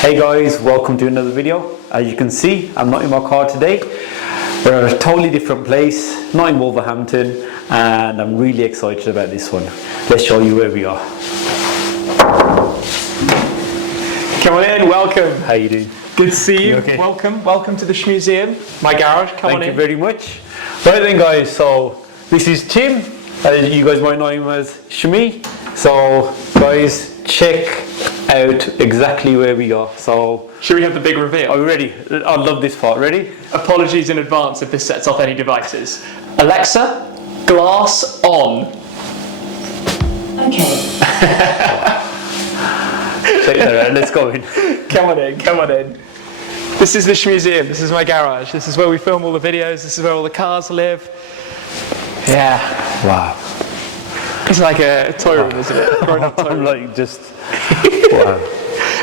Hey guys, welcome to another video. As you can see, I'm not in my car today. We're at a totally different place, not in Wolverhampton, and I'm really excited about this one. Let's show you where we are. Come on in, welcome. How you doing? Good to see you. Okay? Welcome to the Shmuseum, my garage. Come on in. Thank you very much. Right then guys, so this is Tim. You guys might know him as Shmee. So guys, check out exactly where we are. So should we have the big reveal? Are we ready? I love this part. Ready? Apologies in advance if this sets off any devices. Alexa, glass on. Okay. Check that out. Let's go in. Come on in, come on in. This is the Shmuseum. This is my garage. This is where we film all the videos. This is where all the cars live. Yeah. Wow. It's like a toy room, isn't it? Grown-up toy room. Like just wow.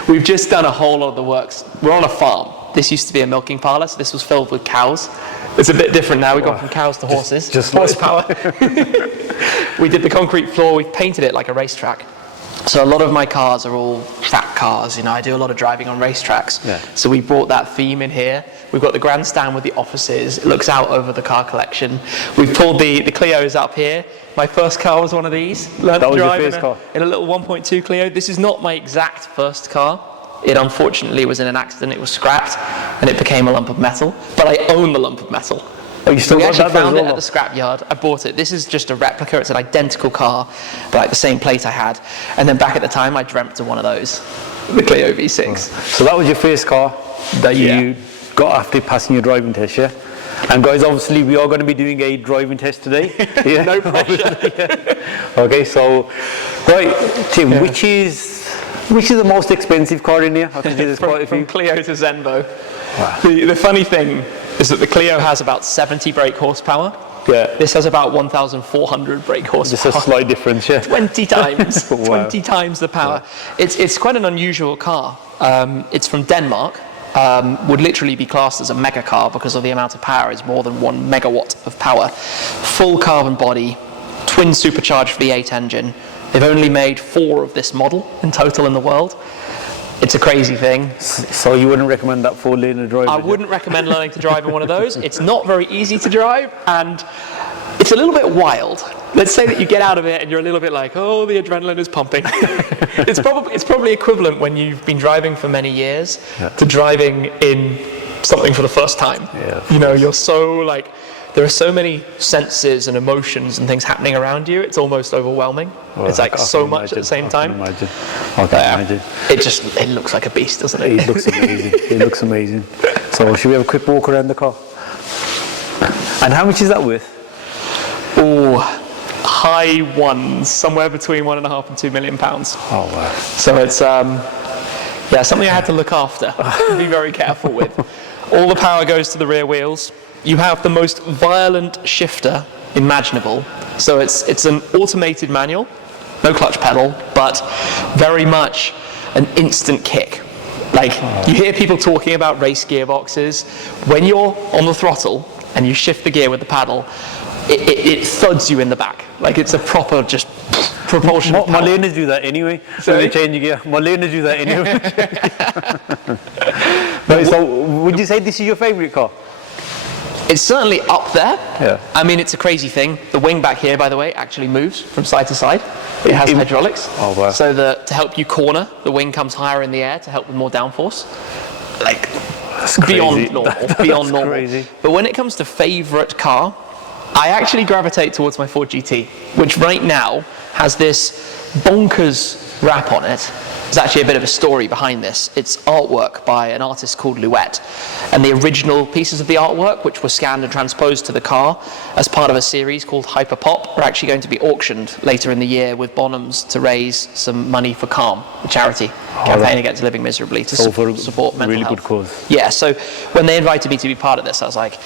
We've just done a whole lot of the works. We're on a farm. This used to be a milking parlour, so this was filled with cows. It's a bit different now. We've gone from cows to horses. Just horsepower. We did the concrete floor. We've painted it like a racetrack. So a lot of my cars are all fat cars. You know, I do a lot of driving on racetracks. Yeah. So we brought that theme in here. We've got the grandstand with the offices. It looks out over the car collection. We've pulled the Clios up here. My first car was one of these. That was your first car? In a little 1.2 Clio. This is not my exact first car. It unfortunately was in an accident. It was scrapped and it became a lump of metal. But I own the lump of metal. Oh, you still we got actually that found as it well? at the scrap yard. I bought it. This is just a replica. It's an identical car, but like the same plate I had. And then back at the time, I dreamt of one of those, the Clio V6. Oh. So that was your first car that you got after passing your driving test, yeah? And guys, obviously we are going to be doing a driving test today. Yeah. No pressure. Yeah. Okay, so right, Tim, which is the most expensive car in here? I can see there's quite a few. From Clio to Zenvo. Wow. The funny thing is that the Clio has about 70 brake horsepower. Yeah. This has about 1,400 brake horsepower. Just a slight difference, yeah. 20 times. Wow. 20 times the power. Yeah. It's quite an unusual car. It's from Denmark. Would literally be classed as a mega car because of the amount of power. It's more than 1 megawatt of power. Full carbon body, twin supercharged V8 engine. They've only made 4 of this model in total in the world. It's a crazy thing. So you wouldn't recommend that 4-lane drive? I wouldn't recommend learning to drive in one of those. It's not very easy to drive and it's a little bit wild. Let's say that you get out of it and you're a little bit like, oh, the adrenaline is pumping. It's probably equivalent when you've been driving for many years to driving in something for the first time. Yeah. You know, you're so like, there are so many senses and emotions and things happening around you, it's almost overwhelming. Well, it's like so much at the same time. I can imagine. It looks like a beast, doesn't it? It looks amazing. It looks amazing. So should we have a quick walk around the car? And how much is that worth? Oh, high ones, somewhere between £1.5 and £2 million. Oh wow. So it's something I had to look after, be very careful with. All the power goes to the rear wheels. You have the most violent shifter imaginable. So it's an automated manual, no clutch pedal, but very much an instant kick. Like you hear people talking about race gearboxes. When you're on the throttle and you shift the gear with the paddle, it thuds you in the back. Like it's a proper just propulsion. My learners do that anyway. So they change gear. My learners do that anyway. So would you say this is your favourite car? It's certainly up there. Yeah. I mean, it's a crazy thing. The wing back here, by the way, actually moves from side to side. It has hydraulics. Oh, wow. So to help you corner, the wing comes higher in the air to help with more downforce. Like, that's crazy. Beyond normal. Beyond normal. Crazy. But when it comes to favourite car, I actually gravitate towards my Ford GT, which right now has this bonkers wrap on it. There's actually a bit of a story behind this. It's artwork by an artist called Louette. And the original pieces of the artwork, which were scanned and transposed to the car as part of a series called Hyperpop, are actually going to be auctioned later in the year with Bonhams to raise some money for CALM, the charity campaign against living miserably, to support mental health. Really good cause. Yeah, so when they invited me to be part of this, I was like,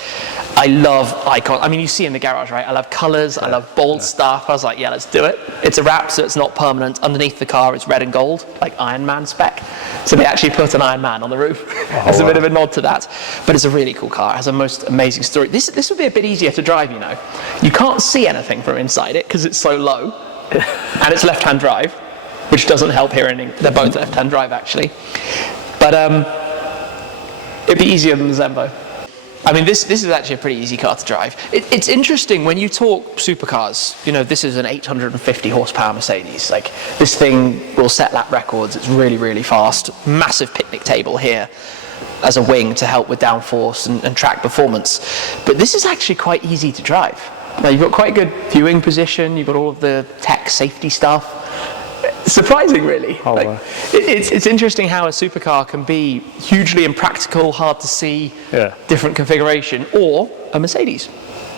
I love icon. I mean, you see in the garage, right? I love colours, I love bold stuff. I was like, yeah, let's do it. It's a wrap, so it's not permanent. Underneath the car, it's red and gold, like Iron Man spec. So they actually put an Iron Man on the roof. As a bit of a nod to that. But it's a really cool car. It has a most amazing story. This would be a bit easier to drive, you know. You can't see anything from inside it because it's so low. And it's left-hand drive, which doesn't help here. They're both left-hand drive, actually. But it'd be easier than the Zenvo. I mean, this is actually a pretty easy car to drive. It's interesting when you talk supercars. You know, this is an 850 horsepower Mercedes. Like, this thing will set lap records. It's really, really fast. Massive picnic table here as a wing to help with downforce and track performance. But this is actually quite easy to drive. Now, you've got quite good viewing position. You've got all of the tech safety stuff. Surprising, really. Oh, like, wow. It's interesting how a supercar can be hugely impractical, hard to see, different configuration, or a Mercedes.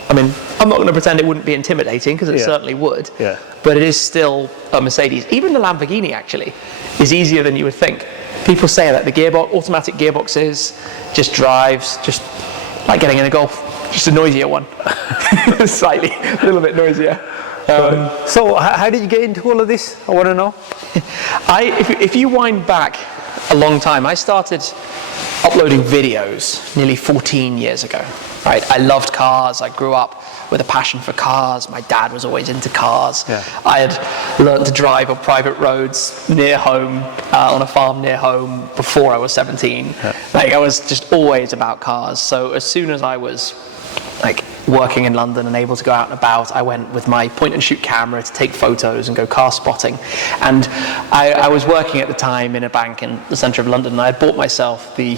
I mean, I'm not going to pretend it wouldn't be intimidating, because it certainly would, but it is still a Mercedes. Even the Lamborghini, actually, is easier than you would think. People say that the gearbox, automatic gearboxes, just drives, just like getting in a Golf, just a noisier one. Slightly, a little bit noisier. So how did you get into all of this? I want to know. If you wind back a long time, I started uploading videos nearly 14 years ago. Right? I loved cars. I grew up with a passion for cars. My dad was always into cars. I had learned to drive on private roads near home, on a farm near home, before I was 17. Like, I was just always about cars. So as soon as I was like working in London and able to go out and about, I went with my point and shoot camera to take photos and go car spotting. And I was working at the time in a bank in the centre of London, and I had bought myself the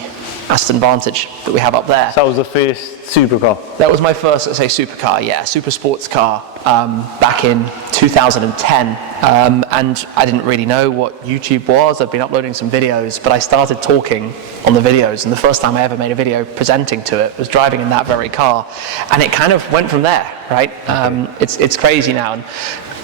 Aston Vantage that we have up there. So that was the first supercar? That was my first, let's say, supercar, super sports car, back in 2010. And I didn't really know what YouTube was. I'd been uploading some videos, but I started talking on the videos, and the first time I ever made a video presenting to it was driving in that very car, and it kind of went from there, right? It's crazy now, and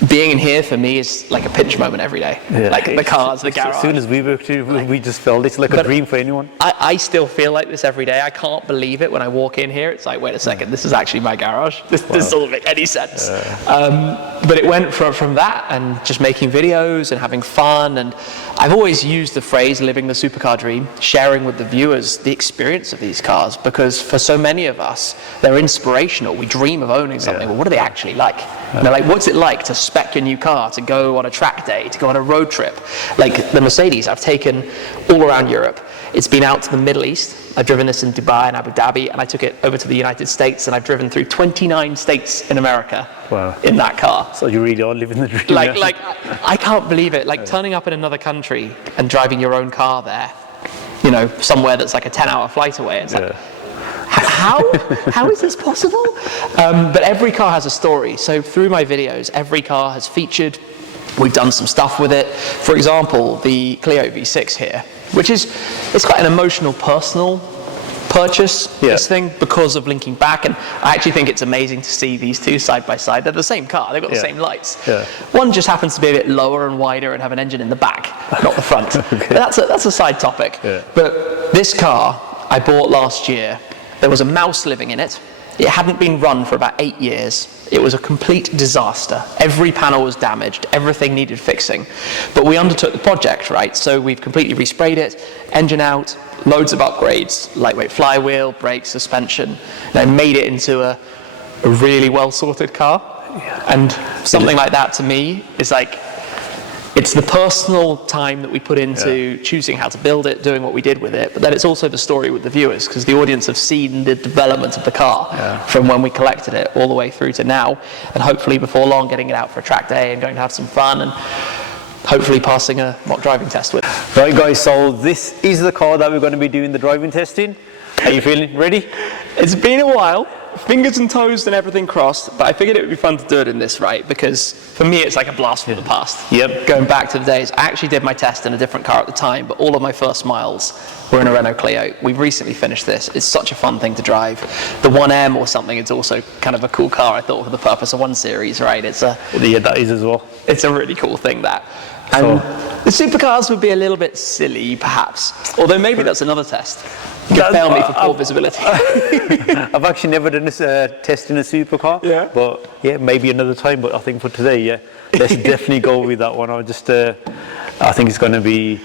being in here for me is like a pinch moment every day. Like the cars, the garage. As soon as we moved to, we just felt it's like a dream for anyone. I still feel like this every day. I can't believe it when I walk in here. It's like, wait a second, this is actually my garage. This doesn't make any sense. But it went from that and just making videos and having fun. And I've always used the phrase living the supercar dream, sharing with the viewers the experience of these cars, because for so many of us, they're inspirational. We dream of owning something. Well, what are they actually like? And they're like, what's it like to spec your new car, to go on a track day, to go on a road trip? Like the Mercedes I've taken all around Europe. It's been out to the Middle East. I've driven this in Dubai and Abu Dhabi, and I took it over to the United States, and I've driven through 29 states in America in that car. So you really are living the dream. Like I can't believe it. Like turning up in another country and driving your own car there, you know, somewhere that's like a 10-hour flight away. It's like, how is this possible? But every car has a story. So through my videos, every car has featured. We've done some stuff with it. For example, the Clio V6 here, which is, it's quite an emotional, personal purchase, this thing, because of linking back. And I actually think it's amazing to see these two side by side. They're the same car. They've got the same lights. One just happens to be a bit lower and wider and have an engine in the back, not the front. But that's a side topic. But this car I bought last year. There was a mouse living in it. It hadn't been run for about 8 years. It was a complete disaster. Every panel was damaged. Everything needed fixing. But we undertook the project, right? So we've completely resprayed it, engine out, loads of upgrades, lightweight flywheel, brakes, suspension, and made it into a really well-sorted car. And something like that to me is like, it's the personal time that we put into choosing how to build it, doing what we did with it, but then it's also the story with the viewers, because the audience have seen the development of the car from when we collected it all the way through to now, and hopefully before long getting it out for a track day and going to have some fun and hopefully passing a mock driving test with. Right guys, so this is the car that we're going to be doing the driving testing. Are you feeling ready? It's been a while. Fingers and toes and everything crossed, but I figured it would be fun to do it in this, right? Because for me, it's like a blast from the past. Going back to the days. I actually did my test in a different car at the time, but all of my first miles were in a Renault Clio. We've recently finished this. It's such a fun thing to drive. The 1M or something, it's also kind of a cool car, I thought, for the purpose of 1 Series, right? It's a that is as well. It's a really cool thing, that. And the supercars would be a little bit silly, perhaps. Although maybe that's another test. You can fail me for poor visibility. I've actually never done this test in a supercar. But maybe another time. But I think for today, let's definitely go with that one. I think it's going to be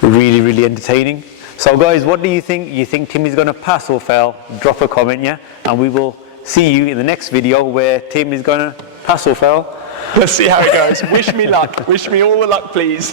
really, really entertaining. So guys, what do you think? You think Tim is going to pass or fail? Drop a comment, and we will see you in the next video where Tim is going to pass or fail. Let's see how it goes. Wish me luck. Wish me all the luck, please.